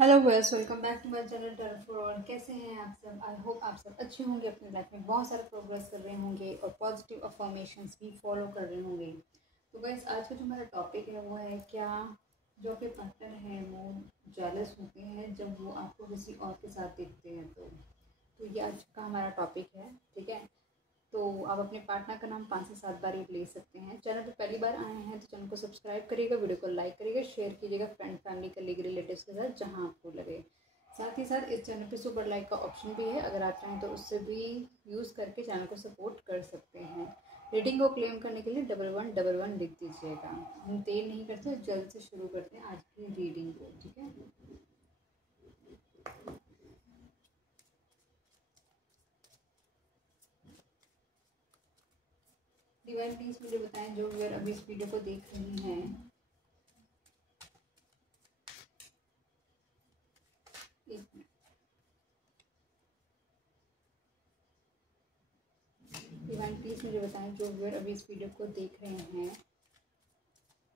Hello बस welcome back to my channel turn for all. कैसे हैं आप सब? आई होप आप सब अच्छे होंगे, अपनी लाइफ में बहुत सारा प्रोग्रेस कर रहे होंगे और पॉजिटिव अफर्मेशंस भी फॉलो कर रहे होंगे। तो गाइस आज का जो हमारा टॉपिक है वो है, क्या जो आपके पार्टनर हैं वो जेलस होते हैं जब वो आपको किसी और के साथ देखते हैं? तो ये आज का हमारा टॉपिक है, ठीक है। तो आप अपने पार्टनर का नाम 5 से 7 बार ये ले सकते हैं। चैनल पर पहली बार आए हैं तो चैनल को सब्सक्राइब करिएगा, वीडियो को लाइक करिएगा, शेयर कीजिएगा फ्रेंड फैमिली कलीग रिलेटिव्स के साथ जहां आपको लगे। साथ ही साथ इस चैनल पे सुपर लाइक का ऑप्शन भी है, अगर आप चाहें तो उससे भी यूज़ करके चैनल को सपोर्ट कर सकते हैं। रेटिंग को क्लेम करने के लिए 1111 लिख दीजिएगा। हम देर नहीं करते, जल्द से शुरू करते हैं आज की रीडिंग को, ठीक है। डिवाइन प्लीज मुझे बताएं, जो व्यूअर अभी इस वीडियो को देख रही हैं, डिवाइन प्लीज मुझे बताएं, जो व्यूअर अभी इस वीडियो को देख रहे हैं,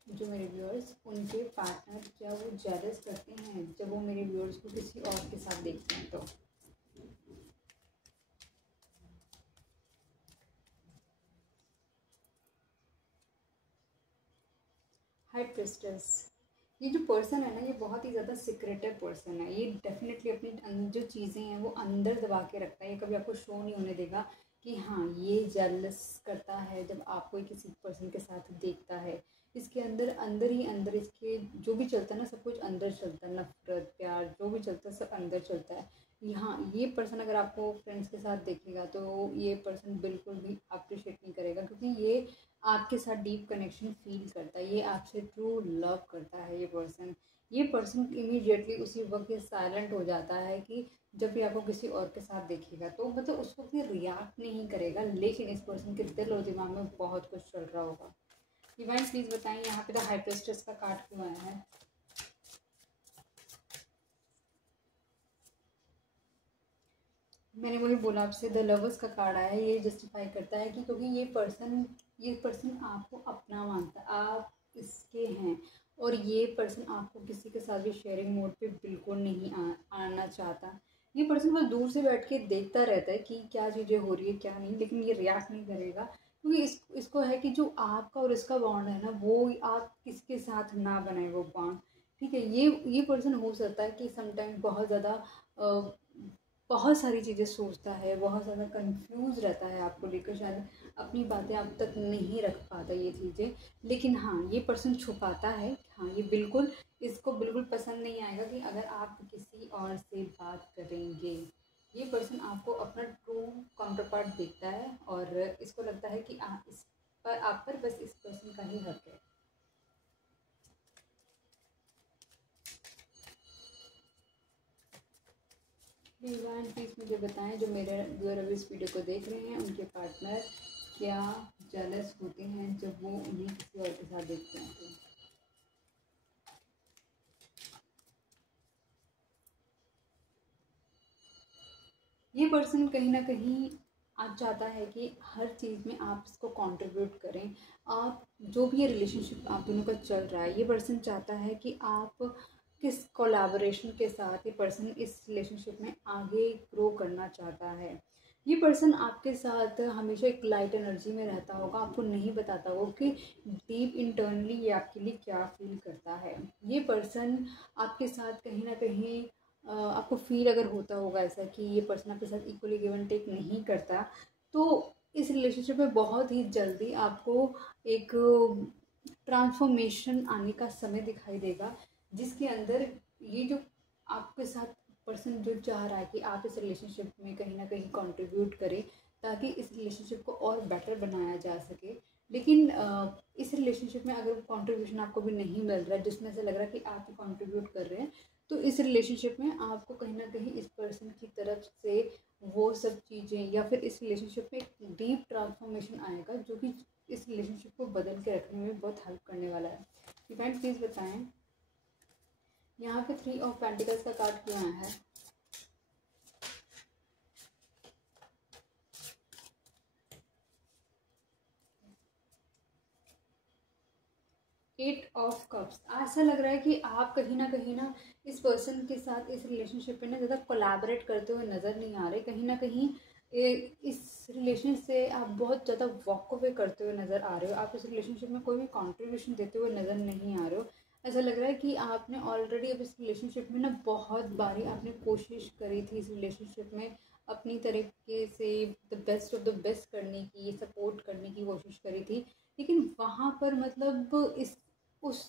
जो मेरे व्यूअर्स, उनके पार्टनर क्या वो जेलस करते हैं जब वो मेरे व्यूअर्स को किसी और के साथ देखते हैं? तो हाई प्रिस्टेस, ये जो पर्सन है ना, ये बहुत ही ज़्यादा सीक्रेटिव पर्सन है। ये डेफिनेटली अपनी जो चीज़ें हैं वो अंदर दबा के रखता है। ये कभी आपको शो नहीं होने देगा कि हाँ ये जेलस करता है जब आप कोई किसी पर्सन के साथ देखता है। इसके अंदर अंदर ही अंदर इसके जो भी चलता है ना, सब कुछ अंदर चलता है। नफरत प्यार जो भी चलता है सब अंदर चलता है। यहाँ ये पर्सन अगर आपको फ्रेंड्स के साथ देखेगा तो ये पर्सन बिल्कुल भी अप्रिशिएट नहीं करेगा, क्योंकि ये आपके साथ डीप कनेक्शन फील करता है। ये आपसे ट्रू लव करता है। ये पर्सन इमीडिएटली उसी वक्त ये साइलेंट हो जाता है कि जब भी आपको किसी और के साथ देखेगा तो मतलब उस वक्त ये रिएक्ट नहीं करेगा, लेकिन इस पर्सन के दिल और दिमाग में बहुत कुछ चल रहा होगा। डिवाइन प्लीज बताएं, यहाँ पे तो हाई प्रिस्टेस का कार्ड क्यों आया है? मैंने वही बोला आपसे, द लवर्स का कार्ड आया है। ये जस्टिफाई करता है कि क्योंकि ये पर्सन आपको अपना मानता है, आप इसके हैं। और ये पर्सन आपको किसी के साथ भी शेयरिंग मोड पे बिल्कुल नहीं आना चाहता। ये पर्सन बस दूर से बैठ के देखता रहता है कि क्या चीज़ें हो रही है क्या नहीं, लेकिन ये रिएक्ट नहीं करेगा, क्योंकि इसको है कि जो आपका और इसका बॉन्ड है ना, वो आप किसके साथ ना बनाए वो बॉन्ड, ठीक है। ये पर्सन हो सकता है कि समटाइम बहुत सारी चीज़ें सोचता है, बहुत ज़्यादा कंफ्यूज रहता है आपको लेकर, शायद अपनी बातें आप तक नहीं रख पाता ये चीज़ें। लेकिन हाँ, ये पर्सन छुपाता है। हाँ, ये बिल्कुल इसको बिल्कुल पसंद नहीं आएगा कि अगर आप किसी और से बात करेंगे। ये पर्सन आपको अपना ट्रू काउंटर पार्ट देखता है और इसको लगता है कि आप पर बस इस पर्सन का ही हक है। डिवाइन प्लीज मुझे बताएं, जो मेरे व्यूअर अभी इस वीडियो को देख रहे हैं, उनके पार्टनर क्या जेलस होते हैं जब वो उन्हें किसी और के साथ देखते हैं? तो ये पर्सन कहीं ना कहीं आप चाहता है कि हर चीज़ में आप इसको कंट्रीब्यूट करें। आप जो भी ये रिलेशनशिप आप दोनों का चल रहा है, ये पर्सन चाहता है कि आप किस कोलैबोरेशन के साथ ये पर्सन इस रिलेशनशिप में आगे ग्रो करना चाहता है। ये पर्सन आपके साथ हमेशा एक लाइट एनर्जी में रहता होगा, आपको नहीं बताता होगा कि डीप इंटरनली ये आपके लिए क्या फील करता है। ये पर्सन आपके साथ कहीं ना कहीं आपको फील अगर होता होगा ऐसा कि ये पर्सन आपके साथ इक्वली गिव एंड टेक नहीं करता, तो इस रिलेशनशिप में बहुत ही जल्दी आपको एक ट्रांसफॉर्मेशन आने का समय दिखाई देगा, जिसके अंदर ये जो आपके साथ पर्सन जो चाह रहा है कि आप इस रिलेशनशिप में कहीं ना कहीं कंट्रीब्यूट करें, ताकि इस रिलेशनशिप को और बेटर बनाया जा सके। लेकिन इस रिलेशनशिप में अगर कंट्रीब्यूशन आपको भी नहीं मिल रहा है, जिसमें से लग रहा है कि आप कंट्रीब्यूट कर रहे हैं, तो इस रिलेशनशिप में आपको कहीं ना कहीं इस पर्सन की तरफ से वो सब चीज़ें, या फिर इस रिलेशनशिप में एक डीप ट्रांसफॉर्मेशन आएगा जो कि इस रिलेशनशिप को बदल के रखने में बहुत हेल्प करने वाला है। डिवाइन प्लीज़ बताएं, यहाँ पे 3 ऑफ पेंटिकल्स का कार्ड क्यों आया है? एट ऑफ कप्स, ऐसा लग रहा है कि आप कहीं ना इस पर्सन के साथ इस रिलेशनशिप में ना ज़्यादा कोलैबोरेट करते हुए नज़र नहीं आ रहे। कहीं ना कहीं इस रिलेशन से आप बहुत ज़्यादा वॉक अवे करते हुए नज़र आ रहे हो। आप इस रिलेशनशिप में कोई भी कंट्रीब्यूशन देते हुए नज़र नहीं आ रहे हो। ऐसा लग रहा है कि आपने ऑलरेडी अब इस रिलेशनशिप में ना बहुत बारी आपने कोशिश करी थी इस रिलेशनशिप में अपनी तरीके से the best of the best करने की, सपोर्ट करने की कोशिश करी थी, लेकिन वहाँ पर मतलब इस उस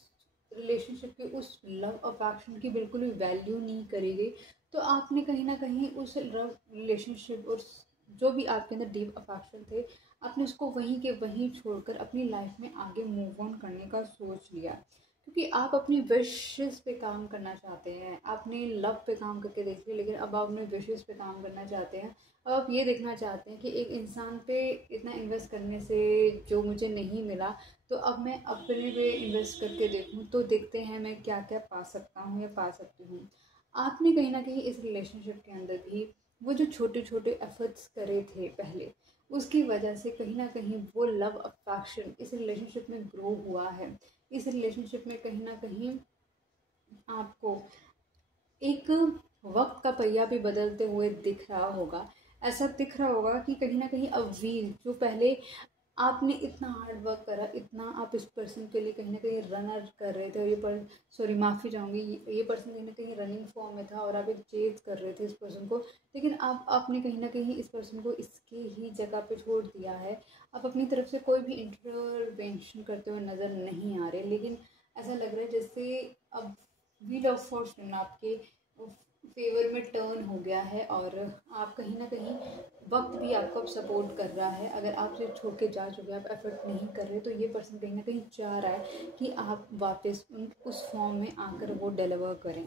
रिलेशनशिप की, उस लव अफेक्शन की बिल्कुल भी वैल्यू नहीं करी गई। तो आपने कहीं ना कहीं उस लव रिलेशनशिप और जो भी आपके अंदर डीप अफेक्शन थे, आपने उसको वहीं के वहीं छोड़कर अपनी लाइफ में आगे मूव ऑन करने का सोच लिया, क्योंकि आप अपनी विशेस पे काम करना चाहते हैं। आपने लव पे काम करके देख लिया, लेकिन अब आप अपने विशेस पे काम करना चाहते हैं। अब आप ये देखना चाहते हैं कि एक इंसान पे इतना इन्वेस्ट करने से जो मुझे नहीं मिला, तो अब मैं अपने पे इन्वेस्ट करके देखूं तो देखते हैं मैं क्या क्या पा सकता हूँ या पा सकती हूँ। आपने कहीं ना कहीं इस रिलेशनशिप के अंदर भी वो जो छोटे छोटे एफर्ट्स करे थे पहले, उसकी वजह से कहीं ना कहीं वो लव अफेक्शन इस रिलेशनशिप में ग्रो हुआ है। इस रिलेशनशिप में कहीं ना कहीं आपको एक वक्त का पहिया भी बदलते हुए दिख रहा होगा। ऐसा दिख रहा होगा कि कहीं ना कहीं अब व्हील जो पहले आपने इतना हार्ड वर्क करा, इतना आप इस पर्सन के लिए कहीं ना कहीं रनर कर रहे थे, और ये पर सॉरी माफ़ी चाहूँगी, ये पर्सन कहीं ना कहीं रनिंग फॉर्म में था और आप एक चेज कर रहे थे इस पर्सन को, लेकिन आप आपने कहीं ना कहीं इस पर्सन को इसकी ही जगह पे छोड़ दिया है। आप अपनी तरफ से कोई भी इंटरवेंशन करते हुए नज़र नहीं आ रहे, लेकिन ऐसा लग रहा है जैसे अब व्हील ऑफ फॉर्चून आपके फेवर में टर्न हो गया है, और आप कहीं ना कहीं वक्त भी आपको अब सपोर्ट कर रहा है। अगर आप सिर्फ छोड़ के जा चुके, आप एफर्ट नहीं कर रहे, तो ये पर्सन कहीं ना कहीं चाह रहा है कि आप वापस उस फॉर्म में आकर वो डिलीवर करें।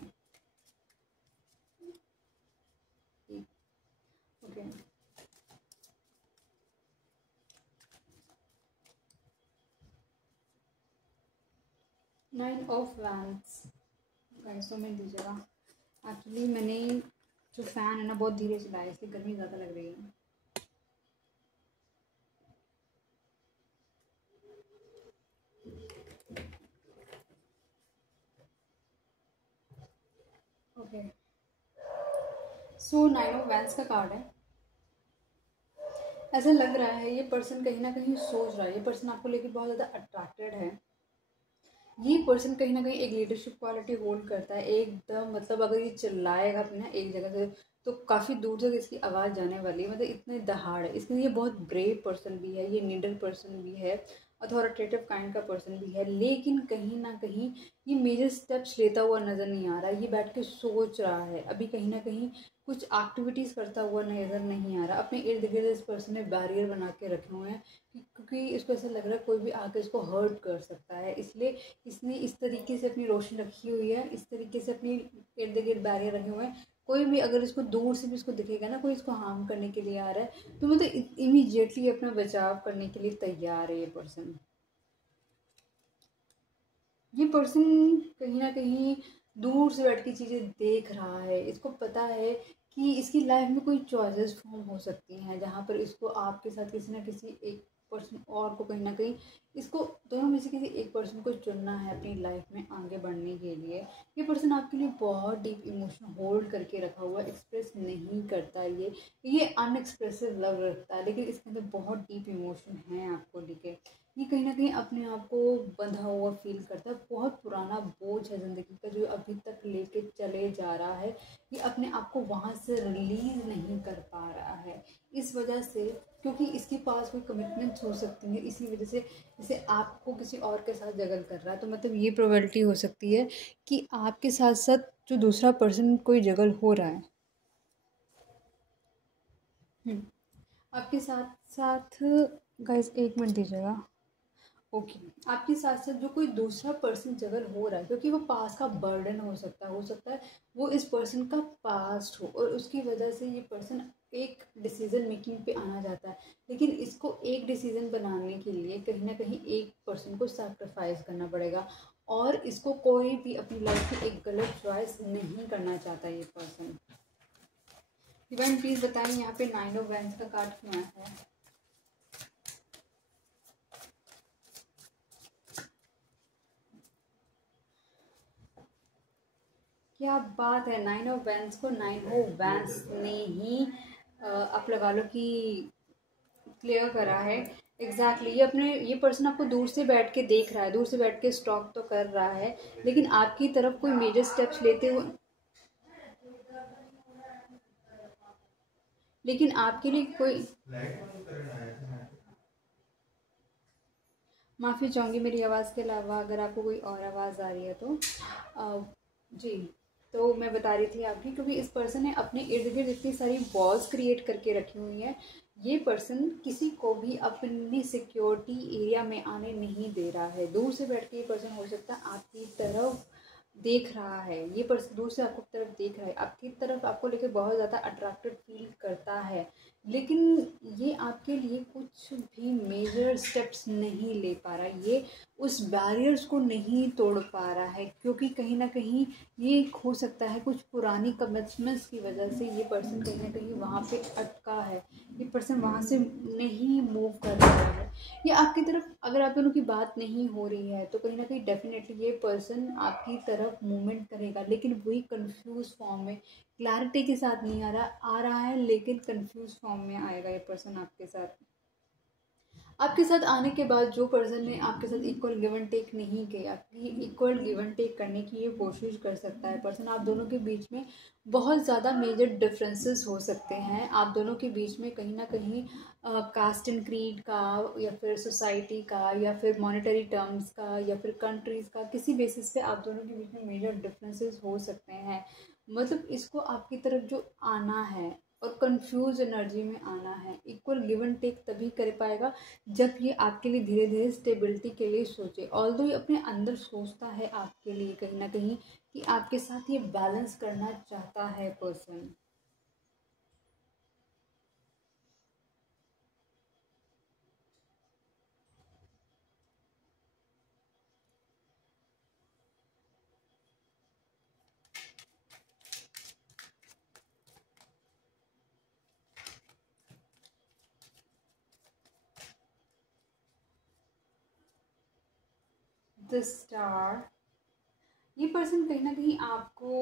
Okay, nine of wands, guys 2 minute दीजिएगा। एक्चुअली मैंने जो फ़ैन है ना बहुत धीरे चलाया है, इसलिए गर्मी ज़्यादा लग रही है। Okay, so nine of wands का कार्ड है। ऐसा लग रहा है ये पर्सन कहीं ना कहीं सोच रहा है, ये पर्सन आपको लेकर बहुत ज़्यादा अट्रैक्टेड है। ये पर्सन कहीं ना कहीं एक लीडरशिप क्वालिटी होल्ड करता है एकदम, मतलब अगर ये चिल्लाएगा भी ना एक जगह से, तो काफ़ी दूर तक इसकी आवाज़ जाने वाली है, मतलब इतने दहाड़ है इसमें। ये बहुत ब्रेव पर्सन भी है, ये नीडर पर्सन भी है, अथॉरिटेटिव काइंड का पर्सन भी है, लेकिन कहीं ना कहीं ये मेजर स्टेप्स लेता हुआ नज़र नहीं आ रहा। ये बैठ के सोच रहा है, अभी कहीं ना कहीं कुछ एक्टिविटीज़ करता हुआ नज़र नहीं आ रहा। अपने इर्द गिर्द इस पर्सन ने बैरियर बना के रखे हुए हैं, क्योंकि इसको ऐसा लग रहा है कोई भी आके इसको हर्ट कर सकता है, इसलिए इसने इस तरीके से अपनी रोशनी रखी हुई है, इस तरीके से अपनी इर्द गिर्द बैरियर रखे हुए हैं। कोई भी अगर इसको दूर से भी इसको दिखेगा ना, कोई इसको हार्म करने के लिए आ रहा है, तो मतलब इमीडिएटली अपना बचाव करने के लिए तैयार है ये पर्सन। ये पर्सन कहीं ना कहीं दूर से बैठ के चीज़ें देख रहा है। इसको पता है कि इसकी लाइफ में कोई चॉइसेस फॉर्म हो सकती हैं, जहाँ पर इसको आपके साथ किसी ना किसी एक पर्सन और को कहीं ना कहीं इसको दोनों में से किसी एक पर्सन को चुनना है अपनी लाइफ में आगे बढ़ने के लिए। ये पर्सन आपके लिए बहुत डीप इमोशन होल्ड करके रखा हुआ है, एक्सप्रेस नहीं करता ये अनएक्सप्रेसिव लव रखता है, लेकिन इसके अंदर बहुत डीप इमोशन है आपको लेके। ये कहीं न कहीं अपने आप को बंधा हुआ फ़ील करता है, बहुत पुराना बोझ है ज़िंदगी का जो अभी तक लेके चले जा रहा है। ये अपने आप को वहाँ से रिलीज़ नहीं कर पा रहा है, इस वजह से, क्योंकि इसके पास कोई कमिटमेंट्स हो सकती हैं, इसी वजह से जैसे आपको किसी और के साथ जगल कर रहा है, तो मतलब ये प्रोबेबिलिटी हो सकती है कि आपके साथ-साथ जो दूसरा पर्सन कोई जगल हो रहा है। हुँ, आपके साथ-साथ गाइज़ 1 मिनट दीजिएगा। ओके, आपके साथ-साथ जो कोई दूसरा पर्सन जगल हो रहा है, क्योंकि वो पास्ट का बर्डन हो सकता है वो इस पर्सन का पास्ट हो, और उसकी वजह से ये पर्सन एक डिसीज़न मेकिंग पे आना चाहता है, लेकिन इसको एक डिसीज़न बनाने के लिए कहीं न कहीं एक पर्सन को सैक्रिफाइस करना पड़ेगा, और इसको कोई भी अपनी लाइफ में एक गलत चॉइस नहीं करना चाहता ये पर्सन। डिवाइन प्लीज़ बताइए यहाँ पे 9 ऑफ वैंड्स का कार्ड क्यों आया है? क्या बात है, 9 ऑफ वैंस को 9 ऑफ वैंस ने ही आप लगा लो कि क्लियर करा है। एग्जैक्टली ये अपने ये पर्सन आपको दूर से बैठ के देख रहा है, दूर से बैठ के स्टॉक तो कर रहा है, लेकिन आपकी तरफ कोई मेजर स्टेप्स लेते हुए, लेकिन आपके लिए कोई, माफ़ी चाहूँगी मेरी आवाज़ के अलावा अगर आपको कोई और आवाज़ आ रही है तो जी। तो मैं बता रही थी आपकी, क्योंकि इस पर्सन ने अपने इर्द गिर्द इतनी सारी वॉल्स क्रिएट करके रखी हुई हैं। ये पर्सन किसी को भी अपनी सिक्योरिटी एरिया में आने नहीं दे रहा है। दूर से बैठ के ये पर्सन हो सकता है आपकी तरफ देख रहा है, ये पर्सन दूर से आपको तरफ देख रहा है, आपकी तरफ आपको लेकर बहुत ज़्यादा अट्रैक्टेड फील करता है, लेकिन ये आपके लिए कुछ भी मेजर स्टेप्स नहीं ले पा रहा। ये उस बैरियर्स को नहीं तोड़ पा रहा है, क्योंकि कहीं ना कहीं ये हो सकता है कुछ पुरानी कमिटमेंट्स की वजह से ये पर्सन कहीं ना कहीं वहाँ पे अटका है। ये पर्सन वहाँ से नहीं मूव कर रहा है। ये आपकी तरफ, अगर आप दोनों की बात नहीं हो रही है तो कहीं ना कहीं डेफिनेटली ये पर्सन आपकी तरफ मूवमेंट करेगा, लेकिन वही कंफ्यूज फॉर्म में, क्लैरिटी के साथ नहीं आ रहा है, लेकिन कंफ्यूज फॉर्म में आएगा ये पर्सन आपके साथ। आपके साथ आने के बाद जो पर्सन ने आपके साथ इक्वल गिव एंड टेक नहीं किया, आपकी इक्वल गिव एंड टेक करने की ये कोशिश कर सकता है पर्सन। आप दोनों के बीच में बहुत ज़्यादा मेजर डिफरेंसेस हो सकते हैं। आप दोनों के बीच में कहीं ना कहीं कास्ट एंड क्रीड का, या फिर सोसाइटी का, या फिर मॉनेटरी टर्म्स का, या फिर कंट्रीज़ का, किसी बेसिस पे आप दोनों के बीच में मेजर डिफरेंसेस हो सकते हैं। मतलब इसको आपकी तरफ जो आना है और कंफ्यूज एनर्जी में आना है, इक्वल गिव एंड टेक तभी कर पाएगा जब ये आपके लिए धीरे धीरे स्टेबिलिटी के लिए सोचे। ऑल्दो ये अपने अंदर सोचता है आपके लिए कहीं ना कहीं कि आपके साथ ये बैलेंस करना चाहता है पर्सन। द स्टार, ये पर्सन कहीं ना कहीं आपको,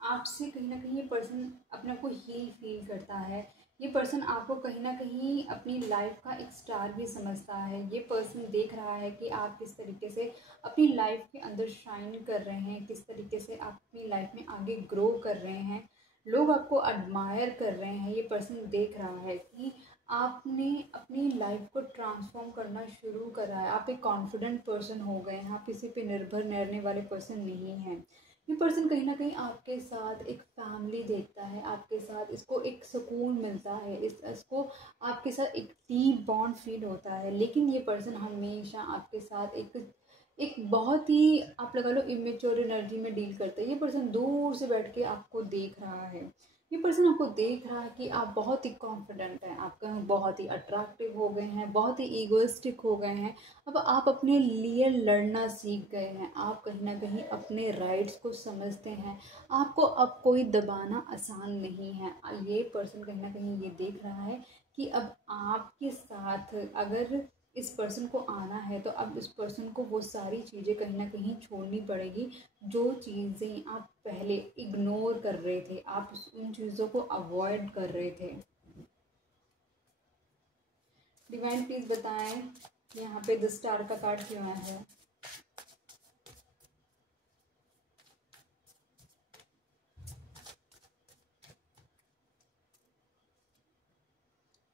आपसे कहीं ना कहीं ये पर्सन अपने आप को हील फील करता है। ये पर्सन आपको कहीं ना कहीं अपनी लाइफ का एक स्टार भी समझता है। ये पर्सन देख रहा है कि आप किस तरीके से अपनी लाइफ के अंदर शाइन कर रहे हैं, किस तरीके से आप अपनी लाइफ में आगे ग्रो कर रहे हैं, लोग आपको एडमायर कर रहे हैं। ये पर्सन देख रहा है कि आपने अपनी लाइफ को ट्रांसफॉर्म करना शुरू करा है, आप एक कॉन्फिडेंट पर्सन हो गए हैं, आप किसी पे निर्भर रहने वाले पर्सन नहीं हैं। ये पर्सन कहीं ना कहीं आपके साथ एक फैमिली देखता है, आपके साथ इसको एक सुकून मिलता है, इसको आपके साथ एक डीप बॉन्ड फील होता है। लेकिन ये पर्सन हमेशा आपके साथ एक बहुत ही, आप लगा लो, इमेच्योर एनर्जी में डील करता है। ये पर्सन दूर से बैठ के आपको देख रहा है, ये पर्सन आपको देख रहा है कि आप बहुत ही कॉन्फिडेंट हैं, आप कहीं बहुत ही अट्रैक्टिव हो गए हैं, बहुत ही ईगोइस्टिक हो गए हैं। अब आप अपने लिए लड़ना सीख गए हैं, आप कहीं ना कहीं अपने राइट्स को समझते हैं, आपको अब कोई दबाना आसान नहीं है। ये पर्सन कहीं ना कहीं ये देख रहा है कि अब आपके साथ अगर इस पर्सन को आना है तो अब इस पर्सन को वो सारी चीज़ें कहीं ना कहीं छोड़नी पड़ेगी, जो चीज़ें आप पहले इग्नोर कर रहे थे, आप उन चीज़ों को अवॉइड कर रहे थे। डिवाइन प्लीज बताएं यहाँ पे द स्टार का कार्ड क्यों आया है।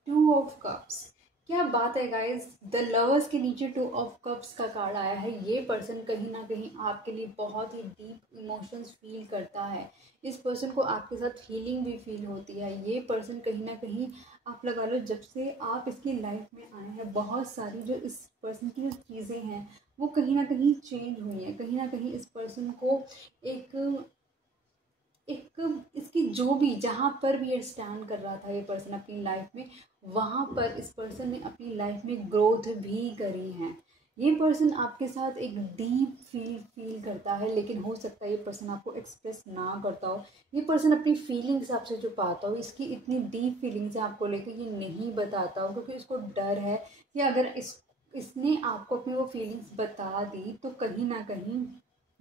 टू ऑफ कप्स, क्या बात है गाइस, द लवर्स के नीचे टू ऑफ कप्स का कार्ड आया है। ये पर्सन कहीं ना कहीं आपके लिए बहुत ही डीप इमोशंस फील करता है। इस पर्सन को आपके साथ फीलिंग भी फील होती है। ये पर्सन कहीं ना कहीं, आप लगा लो, जब से आप इसकी लाइफ में आए हैं बहुत सारी जो इस पर्सन की जो चीज़ें हैं वो कहीं ना कहीं चेंज हुई हैं। कहीं ना कहीं इस पर्सन को एक एक इसकी जो भी, जहाँ पर भी ये स्टैंड कर रहा था ये पर्सन अपनी लाइफ में, वहाँ पर इस पर्सन ने अपनी लाइफ में ग्रोथ भी करी है। ये पर्सन आपके साथ एक डीप फील करता है, लेकिन हो सकता है ये पर्सन आपको एक्सप्रेस ना करता हो। ये पर्सन अपनी फीलिंग्स आपसे छुपाता हो, इसकी इतनी डीप फीलिंग्स है आपको लेकर ये नहीं बताता हो, क्योंकि इसको डर है कि अगर इसने आपको अपनी वो फीलिंग्स बता दी तो कहीं ना कहीं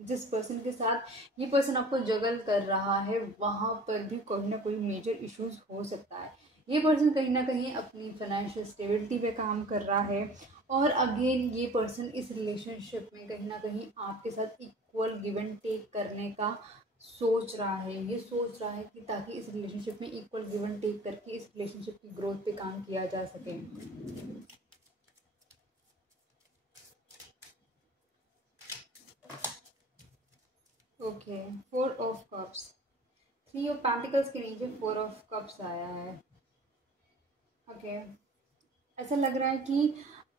जिस पर्सन के साथ ये पर्सन आपको जगल कर रहा है वहाँ पर भी कोई ना कोई मेजर इश्यूज हो सकता है। ये पर्सन कहीं ना कहीं अपनी फाइनेंशियल स्टेबिलिटी पे काम कर रहा है, और अगेन ये पर्सन इस रिलेशनशिप में कहीं ना कहीं आपके साथ इक्वल गिव एंड टेक करने का सोच रहा है। ये सोच रहा है कि ताकि इस रिलेशनशिप में इक्वल गिव एंड टेक करके इस रिलेशनशिप की ग्रोथ पे काम किया जा सके। Okay, 4 of cups, 3 of pentacles के नीचे 4 ऑफ कप्स आया है। ओके, ऐसा लग रहा है कि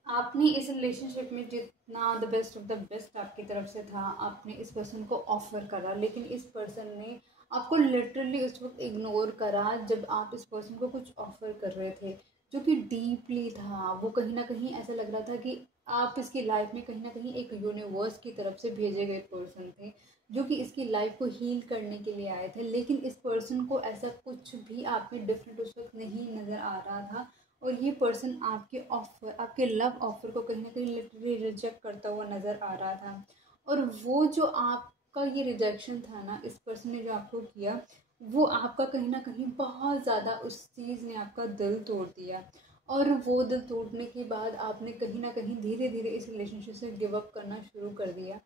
आपने इस रिलेशनशिप में जितना the best of the best आपकी तरफ से था आपने इस पर्सन को ऑफर करा, लेकिन इस पर्सन ने आपको लिटरली उस वक्त इग्नोर करा जब आप इस पर्सन को कुछ ऑफर कर रहे थे जो कि डीपली था। वो कहीं ना कहीं ऐसा लग रहा था कि आप इसकी लाइफ में कहीं ना कहीं एक यूनिवर्स की तरफ से भेजे गए पर्सन थे जो कि इसकी लाइफ को हील करने के लिए आए थे। लेकिन इस पर्सन को ऐसा कुछ भी आप में डिफरेंट उस वक्त नहीं नज़र आ रहा था, और ये पर्सन आपके ऑफर, आपके लव ऑफर को कहीं ना कहीं लिटरली रिजेक्ट करता हुआ नज़र आ रहा था। और वो जो आपका ये रिजेक्शन था ना, इस पर्सन ने जो आपको किया, वो आपका कहीं ना कहीं बहुत ज़्यादा उस चीज़ ने आपका दिल तोड़ दिया। और वो दिल तोड़ने के बाद आपने कहीं ना कहीं धीरे धीरे इस रिलेशनशिप से गिव अप करना शुरू कर दिया।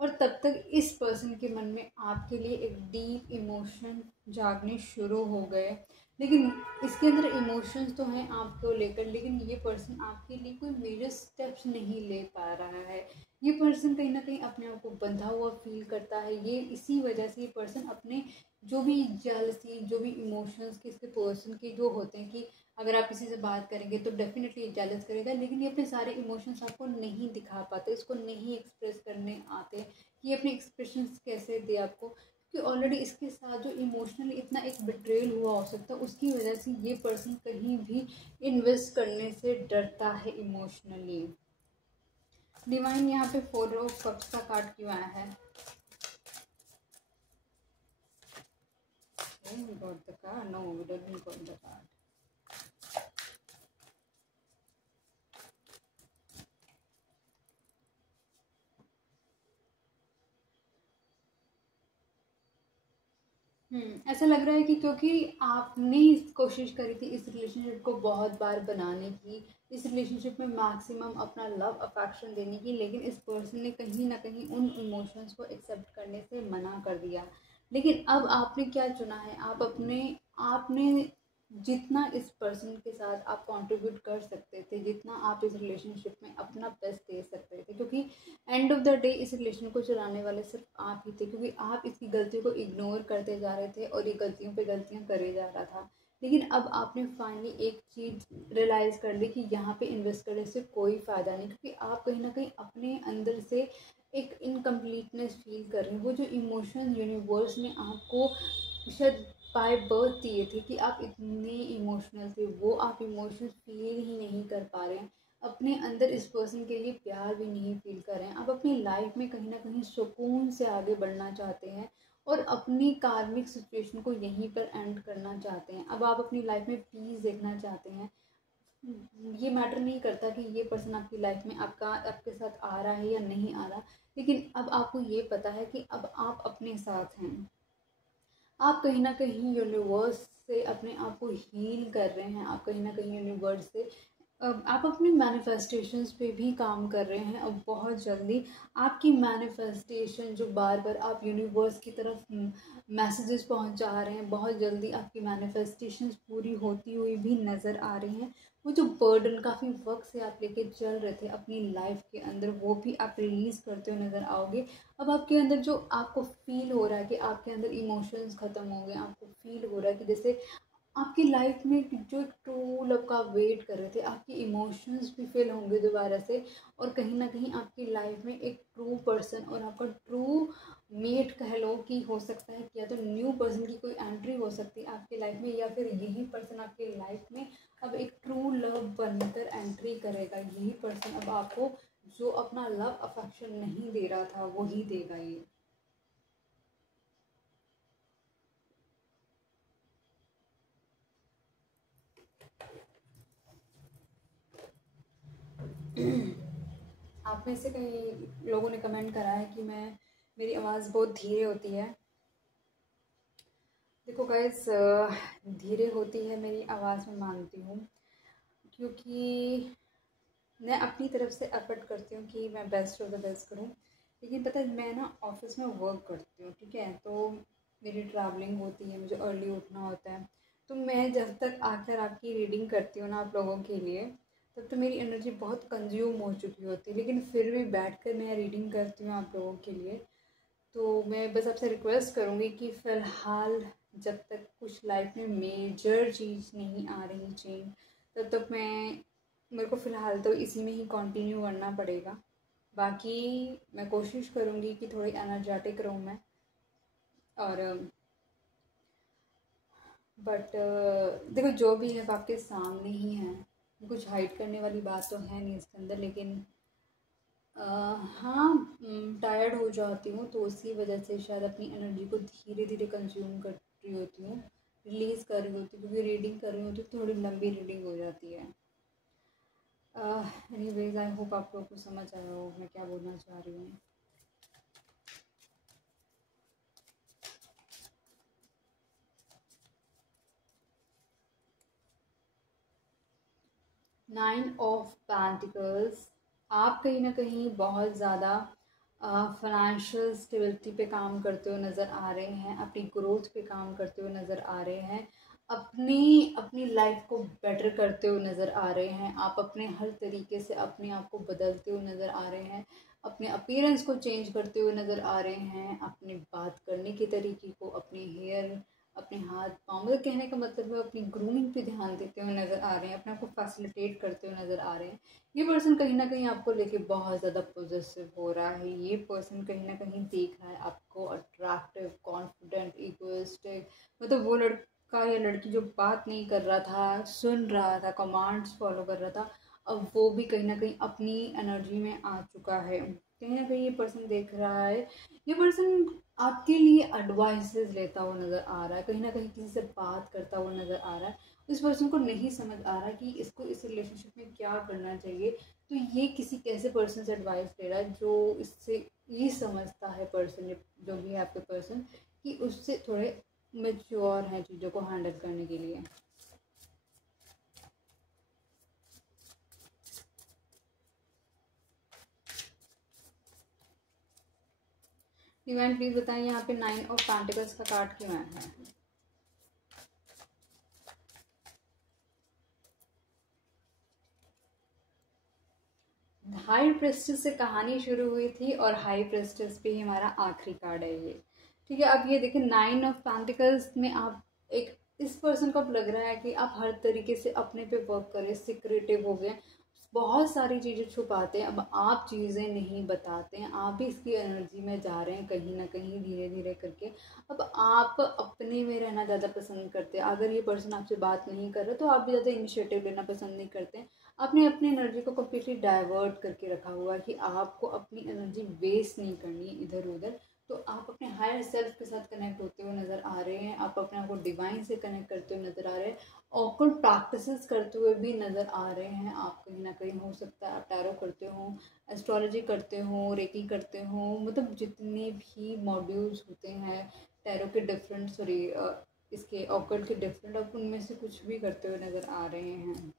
और तब तक इस पर्सन के मन में आपके लिए एक डीप इमोशन जागने शुरू हो गए। लेकिन इसके अंदर इमोशंस तो हैं आपको लेकर, लेकिन ये पर्सन आपके लिए कोई मेजर स्टेप्स नहीं ले पा रहा है। ये पर्सन कहीं ना कहीं अपने आप को बंधा हुआ फील करता है। ये इसी वजह से ये पर्सन अपने जो भी जेलसी, जो भी इमोशंस किसी पर्सन के जो होते हैं कि अगर आप किसी से बात करेंगे तो डेफिनेटली जेलस करेगा, लेकिन ये अपने सारे इमोशंस आपको नहीं दिखा पाते, इसको नहीं एक्सप्रेस करने आते कि ये अपने एक्सप्रेशंस कैसे दे आपको, कि ऑलरेडी इसके साथ जो इमोशनली इतना एक बिट्रेल हुआ हो सकता है, उसकी वजह से ये पर्सन कहीं भी इन्वेस्ट करने से डरता है इमोशनली। डिवाइन यहाँ पे 4 ऑफ कप्स का कार्ड क्यों आया है? We got the card. No, we didn't got the card. ऐसा लग रहा है कि क्योंकि आपने कोशिश करी थी इस रिलेशनशिप को बहुत बार बनाने की, इस रिलेशनशिप में मैक्सिमम अपना लव अफेक्शन देने की, लेकिन इस पर्सन ने कहीं ना कहीं उन इमोशंस को एक्सेप्ट करने से मना कर दिया। लेकिन अब आपने क्या चुना है? आपने जितना इस पर्सन के साथ आप कंट्रीब्यूट कर सकते थे, जितना आप इस रिलेशनशिप में अपना बेस्ट दे सकते थे, क्योंकि एंड ऑफ द डे इस रिलेशन को चलाने वाले सिर्फ आप ही थे, क्योंकि आप इसकी गलतियों को इग्नोर करते जा रहे थे और ये गलतियों पे गलतियां करे जा रहा था। लेकिन अब आपने फाइनली एक चीज़ रियलाइज़ कर ली कि यहाँ पे इन्वेस्ट करने से कोई फ़ायदा नहीं, क्योंकि आप कहीं ना कहीं अपने अंदर से एक इनकम्प्लीटनेस फील कर रहे हैं। वो जो इमोशन यूनिवर्स ने आपको शायद बाय बर्थ दिए थे कि आप इतने इमोशनल थे, वो आप इमोशंस फील ही नहीं कर पा रहे हैं, अपने अंदर इस पर्सन के लिए प्यार भी नहीं फील कर रहे हैं। आप अपनी लाइफ में कहीं ना कहीं सुकून से आगे बढ़ना चाहते हैं और अपनी कार्मिक सिचुएशन को यहीं पर एंड करना चाहते हैं। अब आप अपनी लाइफ में पीस देखना चाहते हैं। ये मैटर नहीं करता कि ये पर्सन आपकी लाइफ में आपके साथ आ रहा है या नहीं आ रहा, लेकिन अब आपको ये पता है कि अब आप अपने साथ हैं। आप कहीं ना कहीं यूनिवर्स से अपने आप को हील कर रहे हैं। आप कहीं ना कहीं यूनिवर्स से आप अपनी मैनिफेस्टेशंस पे भी काम कर रहे हैं। अब बहुत जल्दी आपकी मैनिफेस्टेशन जो बार बार आप यूनिवर्स की तरफ मैसेजेस पहुंचा रहे हैं, बहुत जल्दी आपकी मैनिफेस्टेशंस पूरी होती हुई भी नज़र आ रही हैं। वो जो बर्डन काफ़ी वक्त से आप लेके चल रहे थे अपनी लाइफ के अंदर, वो भी आप रिलीज़ करते हुए नज़र आओगे। अब आपके अंदर जो आपको फील हो रहा है कि आपके अंदर इमोशंस ख़त्म हो गए, आपको फील हो रहा है कि जैसे आपकी लाइफ में जो एक ट्रू लव का वेट कर रहे थे, आपके इमोशंस भी फील होंगे दोबारा से, और कहीं ना कहीं आपकी लाइफ में एक ट्रू पर्सन और आपका ट्रू मेट कह लो कि हो सकता है, या तो न्यू पर्सन की कोई एंट्री हो सकती है आपकी लाइफ में, या फिर यही पर्सन आपकी लाइफ में अब एक ट्रू लव बनकर एंट्री करेगा। यही पर्सन अब आपको जो अपना लव अफेक्शन नहीं दे रहा था वही देगा। ये आप में से कई लोगों ने कमेंट करा है कि मैं मेरी आवाज़ बहुत धीरे होती है। देखो गाइस, धीरे होती है मेरी आवाज़, मैं मानती हूँ, क्योंकि मैं अपनी तरफ से एफर्ट करती हूँ कि मैं बेस्ट ऑफ द बेस्ट करूँ। लेकिन पता है, मैं ना ऑफिस में वर्क करती हूँ, ठीक है, तो मेरी ट्रैवलिंग होती है, मुझे अर्ली उठना होता है। तो मैं जब तक आकर आपकी रीडिंग करती हूँ ना आप लोगों के लिए, तब तो मेरी एनर्जी बहुत कंज्यूम हो चुकी होती है, लेकिन फिर भी बैठ कर मैं रीडिंग करती हूँ आप लोगों के लिए। तो मैं बस आपसे रिक्वेस्ट करूँगी कि फ़िलहाल जब तक कुछ लाइफ में मेजर चीज़ नहीं आ रही चेंज, तब तक मेरे को फ़िलहाल तो इसी में ही कंटिन्यू करना पड़ेगा। बाकी मैं कोशिश करूँगी कि थोड़ी एनर्जेटिक रहूँ मैं, और बट देखो जो भी है वो आपके सामने ही है, कुछ हाइड करने वाली बात तो है नहीं इसके अंदर। लेकिन हाँ, टायर्ड हो जाती हूँ, तो उसी वजह से शायद अपनी एनर्जी को धीरे धीरे कंज्यूम कर रही होती हूँ, रिलीज़ कर रही होती हूँ, क्योंकि रीडिंग कर रही होती हूँ, थोड़ी लंबी रीडिंग हो जाती है। एनीवेज, आई होप आप लोगों को समझ आया हो मैं क्या बोलना चाह रही हूँ। नाइन ऑफ पेंटिकल्स, आप कहीं ना कहीं बहुत ज़्यादा फाइनेंशियल स्टेबिलिटी पे काम करते हुए नज़र आ रहे हैं, अपनी ग्रोथ पे काम करते हुए नज़र आ रहे हैं, अपनी अपनी लाइफ को बेटर करते हुए नज़र आ रहे हैं। आप अपने हर तरीके से अपने आप को बदलते हुए नज़र आ रहे हैं, अपने अपीयरेंस को चेंज करते हुए नज़र आ रहे हैं, अपने बात करने के तरीके को, अपने हेयर, अपने हाथ पाँव, मतलब कहने का मतलब है अपनी ग्रूमिंग पे ध्यान देते हुए नज़र आ रहे हैं, अपने आप को फैसिलिटेट करते हुए नज़र आ रहे हैं। ये पर्सन कहीं ना कहीं आपको लेके बहुत ज़्यादा पॉजिटिव हो रहा है। ये पर्सन कहीं ना कहीं देख रहा है आपको अट्रैक्टिव, कॉन्फिडेंट, इगोइस्टिक, मतलब वो लड़का या लड़की जो बात नहीं कर रहा था, सुन रहा था, कमांड्स फॉलो कर रहा था, अब वो भी कहीं ना कहीं अपनी एनर्जी में आ चुका है। कहीं ना कहीं ये पर्सन देख रहा है, ये पर्सन आपके लिए एडवाइसेस लेता हुआ नज़र आ रहा है, कहीं ना कहीं किसी से बात करता हुआ नज़र आ रहा है। इस पर्सन को नहीं समझ आ रहा कि इसको इस रिलेशनशिप में क्या करना चाहिए, तो ये किसी ऐसे पर्सन से एडवाइस ले रहा है जो इससे ये समझता है, पर्सन जो भी है आपके पर्सन, कि उससे थोड़े मेच्योर हैं चीज़ों को हैंडल करने के लिए। डिवाइन प्लीज बताएं यहाँ पे नाइन ऑफ पेंटिकल्स का कार्ड क्यों आया है। हाई प्रेस्टिस से कहानी शुरू हुई थी और हाई प्रेस्टिस पे ही हमारा आखिरी कार्ड है ये, ठीक है। अब ये देखिए, नाइन ऑफ पेंटिकल्स में आप एक, इस पर्सन को अब लग रहा है कि आप हर तरीके से अपने पे वर्क करें, सिक्रेटिव हो गए, बहुत सारी चीज़ें छुपाते हैं, अब आप चीज़ें नहीं बताते हैं, आप भी इसकी एनर्जी में जा रहे हैं कहीं ना कहीं धीरे धीरे करके। अब आप अपने में रहना ज़्यादा पसंद करते हैं, अगर ये पर्सन आपसे बात नहीं कर रहा तो आप भी ज़्यादा इनिशिएटिव लेना पसंद नहीं करते हैं। आपने अपनी एनर्जी को कम्प्लीटली डाइवर्ट करके रखा हुआ है कि आपको अपनी एनर्जी वेस्ट नहीं करनी है इधर उधर। तो आप अपने हायर सेल्फ के साथ कनेक्ट होते हुए नज़र आ रहे हैं, आप अपने आप को डिवाइन से कनेक्ट करते हुए नज़र आ रहे हैं, ऑकल्ट प्रैक्टिसेस करते हुए भी नज़र आ रहे हैं। आप कहीं ना कहीं, हो सकता है आप टैरो करते हो, एस्ट्रोलॉजी करते हो, रेकी करते हो, मतलब जितने भी मॉड्यूल्स होते हैं टैरो के डिफरेंट, सॉरी इसके ऑकल्ट के डिफरेंट, आप उनमें से कुछ भी करते हुए नज़र आ रहे हैं।